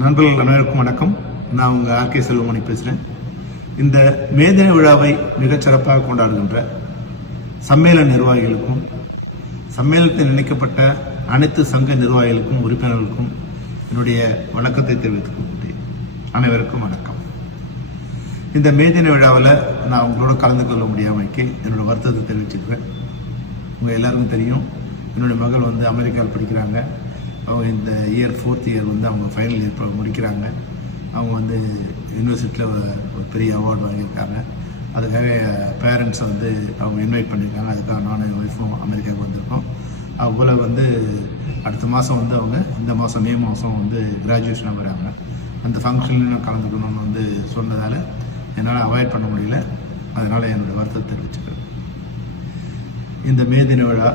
நண்பர்கள் அனைவருக்கும் வணக்கம். நான் உங்கள் ஆர்கே செல்வமணி பேசுகிறேன். இந்த மே தின விழாவை மிகச் சிறப்பாக கொண்டாடுகின்ற சம்மேளன நிர்வாகிகளுக்கும் சம்மேளனத்தில் இணைக்கப்பட்ட அனைத்து சங்க நிர்வாகிகளுக்கும் உறுப்பினர்களுக்கும் என்னுடைய வணக்கத்தை தெரிவித்துக் கொள்கிறேன். அனைவருக்கும் வணக்கம். இந்த மே தின விழாவில் நான் உங்களோட கலந்து கொள்ள முடியாமைக்கு என்னோட வருத்தத்தை தெரிவிச்சுக்கிறேன். உங்கள் எல்லாருக்கும் தெரியும், என்னுடைய மகள் அமெரிக்காவில் படிக்கிறாங்க. அவங்க இந்த இயர் 4th இயர் அவங்க ஃபைனல் இயர் முடிக்கிறாங்க. அவங்க யூனிவர்சிட்டியில் ஒரு பெரிய அவார்டு வாங்கியிருக்காங்க. அதுக்காக பேரண்ட்ஸை அவங்க இன்வைட் பண்ணியிருக்காங்க. அதுக்காக நானும் என் ஒய்ஃபும் அமெரிக்காவுக்கு வந்திருக்கோம். அதுபோல் அடுத்த மாதம் அவங்க இந்த மாதம் மே மாதம் கிராஜுவேஷனாக வராங்க. அந்த ஃபங்க்ஷன்லையும் நான் கலந்துக்கணும்னு சொன்னதால் என்னால் அவாய்ட் பண்ண முடியல. அதனால் என்னோடய வருத்தத்தை தெரிவிச்சுக்கிறேன். இந்த மே தின விழா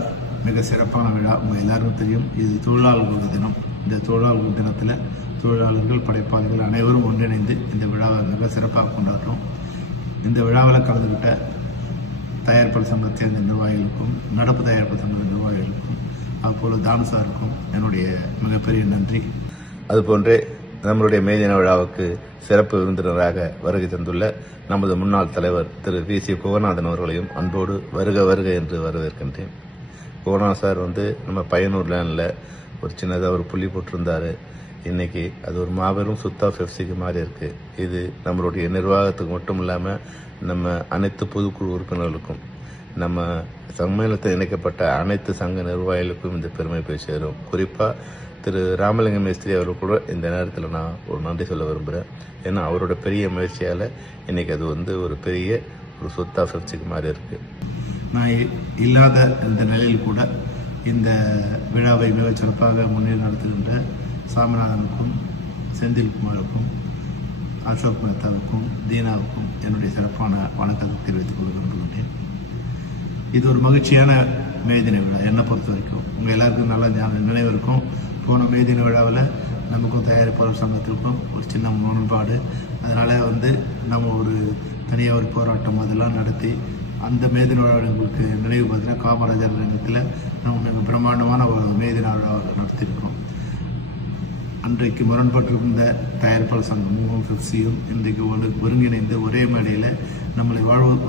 மிக சிறப்பான விழா. உங்கள் எல்லாருக்கும் தெரியும், இது தொழிலாளர்கள் தினம். இந்த தொழிலாளர்கள் தினத்தில் தொழிலாளர்கள், படைப்பாளிகள் அனைவரும் ஒன்றிணைந்து இந்த விழாவை மிக சிறப்பாக கொண்டாடுறோம். இந்த விழாவில் கலந்துக்கிட்ட தயாரிப்பாளர் சங்கத்தை சேர்ந்த நிர்வாகிகளுக்கும், நடப்பு தயாரிப்பாளர் சங்க நிர்வாகிகளுக்கும், அதுபோல் தானுசாருக்கும் என்னுடைய மிகப்பெரிய நன்றி. அதுபோன்றே நம்மளுடைய மே தின விழாவுக்கு சிறப்பு விருந்தினராக வருகை தந்துள்ள நமது முன்னாள் தலைவர் திரு வி.சி. குகநாதன் அவர்களையும் அன்போடு வருக வருக என்று வரவேற்கின்றேன். குகநாதன் சார் நம்ம பையனூர் லேண்டில் ஒரு சின்னதாக ஒரு புள்ளி போட்டிருந்தார். இன்னைக்கு அது ஒரு மாபெரும் சுத்தா எஃப்சிக்கு மாறி இருக்கு. இது நம்மளுடைய நிர்வாகத்துக்கு மட்டும் இல்லாமல் நம்ம அனைத்து பொதுக்குழு உறுப்பினர்களுக்கும், நம்ம சம்மேளனத்தில் இணைக்கப்பட்ட அனைத்து சங்க நிர்வாகிகளுக்கும் இந்த பெருமை போய் சேரும். குறிப்பாக திரு ராமலிங்கம் மேஸ்திரி அவர்கள் கூட இந்த நேரத்தில் நான் ஒரு நன்றி சொல்ல விரும்புகிறேன். ஏன்னா அவரோட பெரிய முயற்சியால் இன்னைக்கு அது ஒரு பெரிய ஒரு சொத்தா எஃப்சிக்கு மாறி இருக்கு. நான் இல்லாத இந்த நிலையில் கூட இந்த விழாவை மிகச் சிறப்பாக முன்னேறி நடத்துகின்ற சாமிநாதனுக்கும், செந்தில்குமாருக்கும், அசோக் மேத்தாவுக்கும், தீனாவுக்கும் என்னுடைய சிறப்பான வணக்கத்தை தெரிவித்துக் கொள்ள விரும்புகின்றேன். இது ஒரு மகிழ்ச்சியான மே தின விழா. என்னை பொறுத்த வரைக்கும் உங்கள் எல்லாருக்கும் நல்லா நினைவு இருக்கும். போன மே தின விழாவில் நமக்கும் தயாரிப்பாளர் சங்கத்திற்கும் ஒரு சின்ன முரண்பாடு. அதனால் நம்ம ஒரு தனியாக ஒரு போராட்டம் அதெல்லாம் நடத்தி அந்த மே தின விழா எங்களுக்கு நினைவு பார்த்தீங்கன்னா காமராஜர் ரங்கத்தில் நம்ம மிக பிரம்மாண்டமான ஒரு மே தின விழா நடத்தியிருக்கோம். அன்றைக்கு முரண்பட்டிருந்த தயாரிப்பாளர் சங்கமும் எஃப்சியும் இன்றைக்கு ஒருங்கிணைந்து ஒரே மேடையில் நம்மளை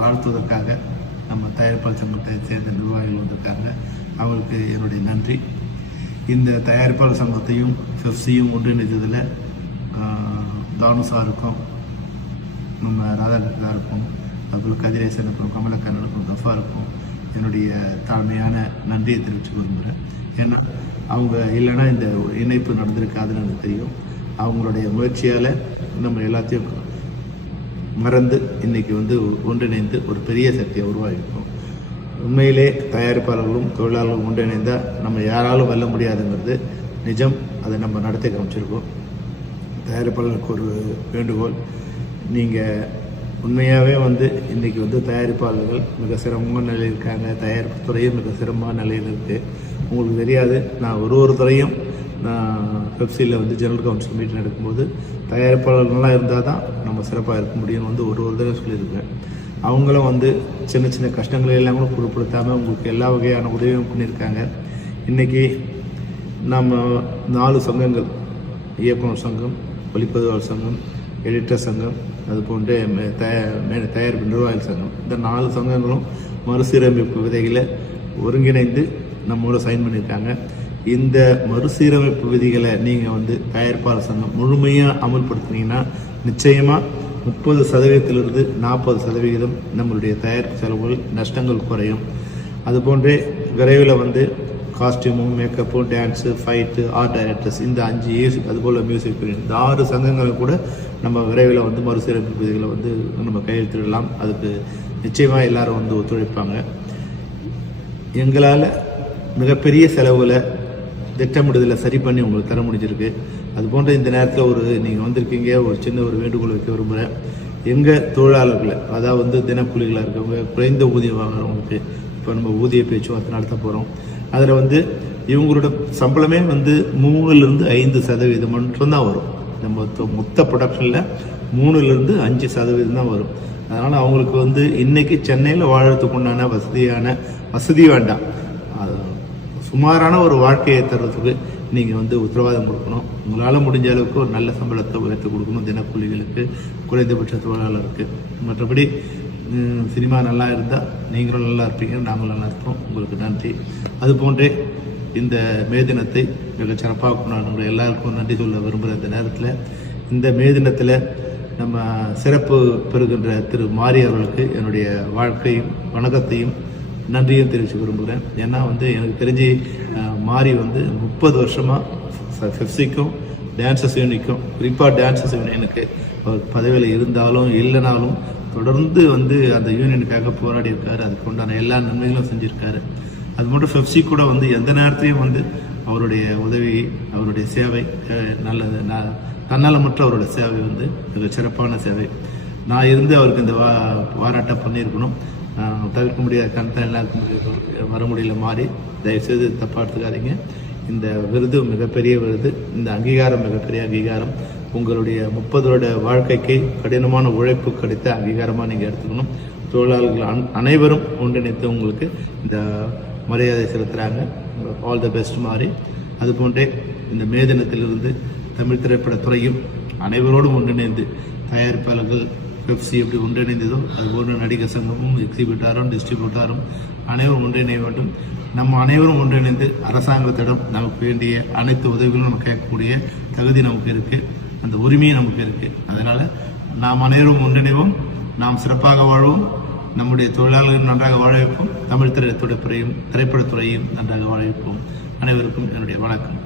வாழ்த்துவதற்காக நம்ம தயாரிப்பாளர் சங்கத்தை சேர்ந்த நிர்வாகிகள் வந்திருக்காங்க. அவங்களுக்கு என்னுடைய நன்றி. இந்த தயாரிப்பாளர் சங்கத்தையும் எஃப்சியும் ஒன்றிணைத்ததில் தானுசாருக்கும், நம்ம ராதாகிருஷ்ணருக்கும், அதுபோல் கதிரேசனுக்கும், கமலக்கண்ணனுக்கும், கஃபாருக்கும் என்னுடைய தாழ்மையான நன்றியை தெரிவித்து விரும்புகிறேன். ஏன்னா அவங்க இல்லைன்னா இந்த இணைப்பு நடந்திருக்காதுன்னு எனக்கு தெரியும். அவங்களுடைய முயற்சியால் நம்ம எல்லாத்தையும் மறந்து இன்னைக்கு ஒன்றிணைந்து ஒரு பெரிய சக்தியை உருவாகியிருக்கோம். உண்மையிலே தயாரிப்பாளர்களும் தொழிலாளர்களும் ஒன்றிணைந்தால் நம்ம யாராலும் வெல்ல முடியாதுங்கிறது நிஜம். அதை நம்ம நடத்தி காமிச்சிருக்கோம். தயாரிப்பாளர்களுக்கு ஒரு வேண்டுகோள், நீங்கள் உண்மையாகவே இன்றைக்கி தயாரிப்பாளர்கள் மிக சிரமமான நிலையில் இருக்காங்க. தயாரிப்பு துறையும் மிக சிரமமான நிலையில் இருக்குது. உங்களுக்கு தெரியாது, நான் ஒரு துறையும் நான் வெப்சைட்டில் ஜெனரல் கவுன்சில் மீட்டிங் நடக்கும்போது தயாரிப்பாளர்கள்லாம் இருந்தால் தான் நம்ம சிறப்பாக இருக்க முடியும்னு ஒரு தடவை சொல்லியிருக்கேன். அவங்களும் சின்ன சின்ன கஷ்டங்களை எல்லாம் கூட பொருட்படுத்தாமல் உங்களுக்கு எல்லா வகையான உதவியும் பண்ணியிருக்காங்க. இன்றைக்கி நம்ம 4 சங்கங்கள், இயக்குனர் சங்கம், ஒளிப்பதிவாளர் சங்கம், எடிட்டர் சங்கம், அது போன்ற தயாரிப்பு நிர்வாகிகள் சங்கம், இந்த 4 சங்கங்களும் மறுசீரமைப்பு விதிகளை ஒருங்கிணைந்து நம்மளோட சைன் பண்ணியிருக்காங்க. இந்த மறுசீரமைப்பு விதிகளை நீங்கள் தயாரிப்பாளர் சங்கம் முழுமையாக அமல்படுத்தினீங்கன்னா நிச்சயமாக 30% 40% நம்மளுடைய தயாரிப்பு செலவுகள், நஷ்டங்கள் குறையும். அதுபோன்றே விரைவில் காஸ்டியூமும், மேக்கப்பும், டான்ஸு, ஃபைட்டு, ஆர்ட் டைரக்டர்ஸ், இந்த 5 அதுபோல் மியூசிக், இந்த 6 சங்கங்களை கூட நம்ம விரைவில் மறுசீரமைப்பு விதிகளை நம்ம கையெழுத்திடலாம். அதுக்கு நிச்சயமாக எல்லாரும் ஒத்துழைப்பாங்க. எங்களால் மிகப்பெரிய செலவுகளை திட்டமிடுதலை சரி பண்ணி உங்களுக்கு தர முடிஞ்சிருக்கு. அதுபோன்ற இந்த நேரத்தில் நீங்கள் வந்திருக்கீங்க, ஒரு சின்ன வேண்டுகோள் வைக்க விரும்புகிறேன். எங்கள் தொழிலாளர்களை, அதாவது தினக்கூலிகளாக இருக்கவங்க, குறைந்த ஊதியம் வாங்குறவங்களுக்கு இப்போ நம்ம ஊதிய பேச்சுவார்த்தை நடத்த போகிறோம். அதில் இவங்களோட சம்பளமே 3% 5% மட்டும்தான் வரும். நம்ம மொத்த ப்ரொடக்ஷனில் 3% 5% தான் வரும். அதனால் அவங்களுக்கு இன்றைக்கி சென்னையில் வாழறதுக்கு உண்டான வசதி வேண்டாம். சுமாரான ஒரு வாழ்க்கையை தர்றதுக்கு நீங்கள் வந்து உத்தரவாதம் கொடுக்கணும். உங்களால் முடிஞ்ச அளவுக்கு ஒரு நல்ல சம்பளத்தை உயர்த்தி கொடுக்கணும் தினக்கூலிகளுக்கு, குறைந்தபட்ச தொழிலாளருக்கு. மற்றபடி சினிமா நல்லா இருந்தால் நீங்களும் நல்லா இருப்பீங்க, நாங்களும் நல்லா இருப்போம். உங்களுக்கு நன்றி. அதுபோன்றே இந்த மே தினத்தை மிக சிறப்பாக கொண்டாடுற எல்லாருக்கும் நன்றி சொல்ல விரும்புகிற இந்த நேரத்தில், இந்த மே தினத்தில் நம்ம சிறப்பு பெறுகின்ற திரு மாரி அவர்களுக்கு என்னுடைய வாழ்க்கையும் வணக்கத்தையும் நன்றியும் தெரிவித்து விரும்புகிறேன். ஏன்னா வந்து எனக்கு தெரிஞ்சு மாரி வந்து 30 வருஷமாக பெப்சிக்கும் டான்சர்ஸ் யூனியனுக்கும், குறிப்பாக டான்சர்ஸ் யூனியனுக்கு அவர் பதவியில் இருந்தாலும் இல்லைனாலும் தொடர்ந்து வந்து அந்த யூனியனுக்காக போராடி இருக்காரு. அதுக்கு உண்டான எல்லா நன்மைகளும் செஞ்சுருக்காரு. அது மட்டும் பெப்சி கூட வந்து எந்த நேரத்தையும் வந்து அவருடைய உதவி, அவருடைய சேவை நல்லது, தன்னலமற்ற அவரோட சேவை வந்து மிக சிறப்பான சேவை. நான் இருந்து அவருக்கு இந்த பாராட்டம் பண்ணியிருக்கணும். தவிர்க்க முடியாத கணத்தை எல்லாருக்கும் வர முடியல மாறி, தயவுசெய்து தப்பாக எடுத்துக்காதீங்க. இந்த விருது மிகப்பெரிய விருது, இந்த அங்கீகாரம் மிகப்பெரிய அங்கீகாரம். உங்களுடைய 30 வருட வாழ்க்கைக்கு கடினமான உழைப்பு கிடைத்த அங்கீகாரமாக நீங்கள் எடுத்துக்கணும். தொழிலாளர்கள் அனைவரும் ஒன்றிணைத்து உங்களுக்கு இந்த மரியாதை செலுத்துகிறாங்க. ஆல் த பெஸ்ட் மாறி. அதுபோன்றே இந்த மே தினத்திலிருந்து தமிழ் திரைப்படத்துறையும் அனைவரோடும் ஒன்றிணைந்து, தயாரிப்பாளர்கள் பெப்சி எப்படி ஒன்றிணைந்ததோ அதுபோன்று நடிகர் சங்கமும் எக்ஸிபிட்டாரும் டிஸ்ட்ரிபியூட்டாரும் அனைவரும் ஒன்றிணைய வேண்டும். நம்ம அனைவரும் ஒன்றிணைந்து அரசாங்கத்திடம் நமக்கு வேண்டிய அனைத்து உதவிகளும் நம்ம கேட்கக்கூடிய தகுதி நமக்கு இருக்குது, அந்த உரிமையும் நமக்கு இருக்குது. அதனால் நாம் அனைவரும் ஒன்றிணைவோம், நாம் சிறப்பாக வாழ்வோம், நம்முடைய தொழிலாளர்கள் நன்றாக வாழ வைப்போம், தமிழ் திரைப்படத்துறையும் நன்றாக வாழ வைப்போம். அனைவருக்கும் என்னுடைய வணக்கம்.